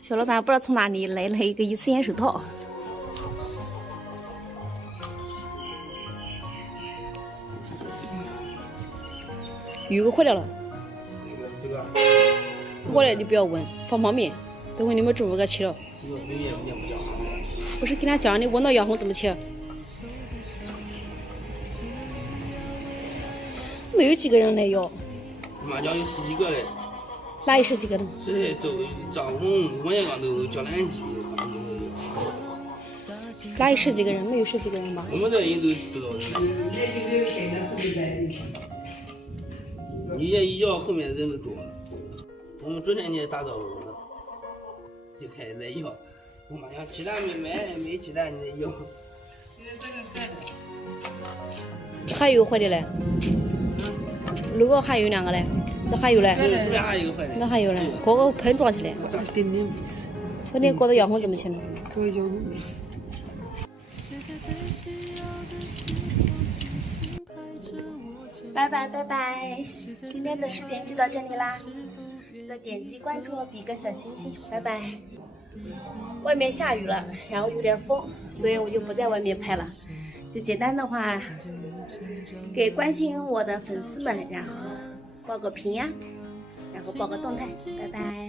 小老板不知道从哪里来了一个一次性手套。鱼给坏掉了。这个。坏了你不要闻，放旁边，等会你们中午给吃了。不是跟他讲，你闻到洋红怎么吃？没有几个人来要。麻将有10几个嘞。哪有10几个人？是的，张红、王家刚都叫来几。哪有10几个人？没有10几个人吧？我们这人都知道的。你这一要，后面人都多。我们昨天也打招呼了，就开始来要。我妈讲鸡蛋没买，没鸡蛋你得要。还有坏的嘞？如果还有2个嘞？这还有嘞？这边还有一个坏的。那还有嘞？这个喷多少钱嘞？咋点没事？我那搞的洋红怎么吃呢？搞洋红没事。拜拜拜拜，今天的视频就到这里啦，记得点击关注，比个小心心，拜拜。外面下雨了，然后有点风，所以我就不在外面拍了，就简单的话给关心我的粉丝们，然后报个平安，然后报个动态，拜拜。